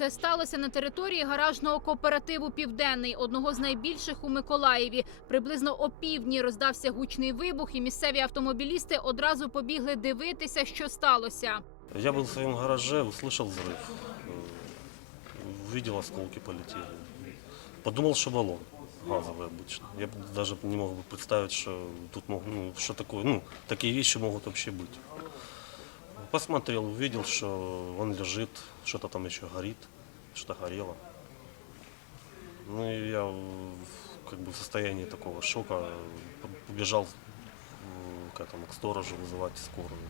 Все сталося на території гаражного кооперативу Південний, одного з найбільших у Миколаєві. Приблизно о півдні роздався гучний вибух, і місцеві автомобілісти одразу побігли дивитися, що сталося. Я был в своем гараже, услышал взрыв. Э, Увидел, осколки полетели. Подумал, что баллон газовый обычно. Я б даже не мог бы представить, что тут мог, ну, что такое, ну, такие вещи могут вообще быть. Посмотрел, увидел, что он лежит, что-то там еще горит, что-то горело. Ну и я в- как бы в состоянии такого шока э, побежал э, к этому, к сторожу вызывать скорую.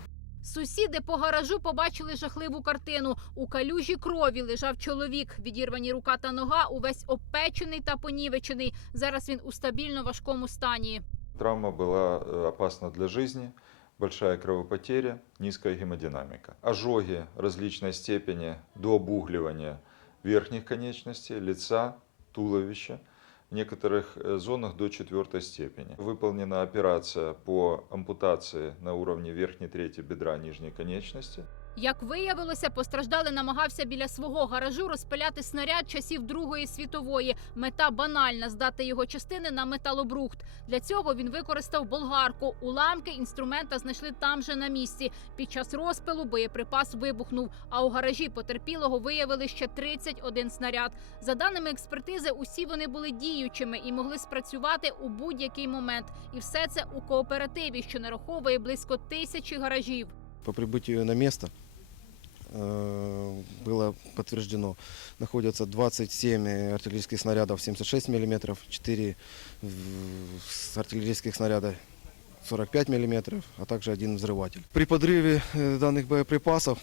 Сусіди по гаражу побачили жахливу картину. У калюжі крові лежав чоловік. Відірвані рука та нога, увесь опечений та понівечений. Зараз він у стабільно важкому стані. Травма была э, опасна для жизни, большая кровопотеря, низкая гемодинамика. Ожоги различной степени до обугливания верхних конечностей, лица, туловища, в некоторых э, зонах до четвертой степени. Выполнена операция по ампутации на уровне верхней трети бедра нижней конечности. Як виявилося, постраждалий намагався біля свого гаражу розпиляти снаряд часів Другої світової. Мета банальна здати його частини на металобрухт. Для цього він використав болгарку. Уламки інструмента знайшли там же на місці. Під час розпилу боєприпас вибухнув. А у гаражі потерпілого виявили ще 31 снаряд. За даними експертизи, усі вони були діючими і могли спрацювати у будь-який момент. І все це у кооперативі, що нараховує близько тисячі гаражів. По прибытию на место э, было подтверждено, находятся 27 артиллерийских снарядов 76 мм, 4 в- артиллерийских снаряда 45 мм, а также один взрыватель. При подрыве э, данных боеприпасов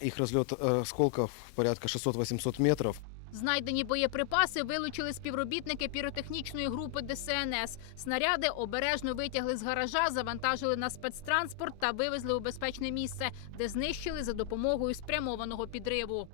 их разлет э, осколков порядка 600-800 метров. Знайдені боєприпаси вилучили співробітники піротехнічної групи ДСНС. Снаряди обережно витягли з гаража, завантажили на спецтранспорт та вивезли у безпечне місце, де знищили за допомогою спрямованого підриву.